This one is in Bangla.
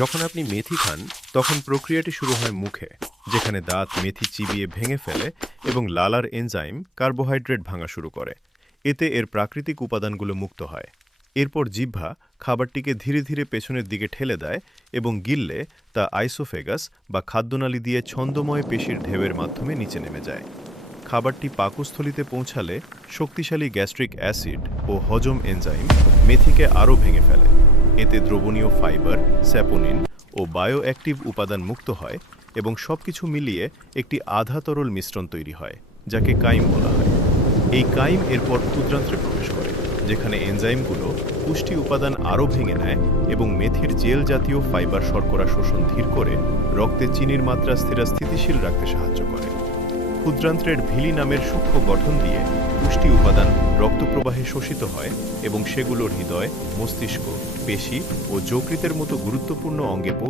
যখন আপনি মেথি খান তখন প্রক্রিয়াটি শুরু হয় মুখে, যেখানে দাঁত মেথি চিবিয়ে ভেঙে ফেলে এবং লালার এনজাইম কার্বোহাইড্রেট ভাঙা শুরু করে। এতে এর প্রাকৃতিক উপাদানগুলো মুক্ত হয়। এরপর জিহ্বা খাবারটিকে ধীরে ধীরে পেছনের দিকে ঠেলে দেয় এবং গিললে তা আইসোফেগাস বা খাদ্যনালী দিয়ে ছন্দময় পেশির ঢেউয়ের মাধ্যমে নিচে নেমে যায়। খাবারটি পাকস্থলিতে পৌঁছালে শক্তিশালী গ্যাস্ট্রিক অ্যাসিড ও হজম এনজাইম মেথিকে আরও ভেঙে ফেলে। এতে দ্রবণীয় ফাইবার, স্যাপোনিন ও বায়োঅ্যাক্টিভ উপাদান মুক্ত হয় এবং সবকিছু মিলিয়ে একটি আধা তরল মিশ্রণ তৈরি হয়, যাকে কাইম বলা হয়। এই কাইম এরপর ক্ষুদ্রান্ত্রে প্রবেশ করে, যেখানে এনজাইমগুলো পুষ্টি উপাদান আরও ভেঙে নেয় এবং মেথির জেল জাতীয় ফাইবার শর্করা শোষণ ধীর করে রক্তে চিনির মাত্রা স্থিতিশীল রাখতে সাহায্য করে। ক্ষুদ্রান্ত্রের ভিলি নামের সূক্ষ্ম গঠন দিয়ে পুষ্টি উপাদান রক্তপ্রবাহে শোষিত হয় এবং সেগুলো হৃদয়, মস্তিষ্ক, পেশি ও যকৃতের মতো গুরুত্বপূর্ণ অঙ্গে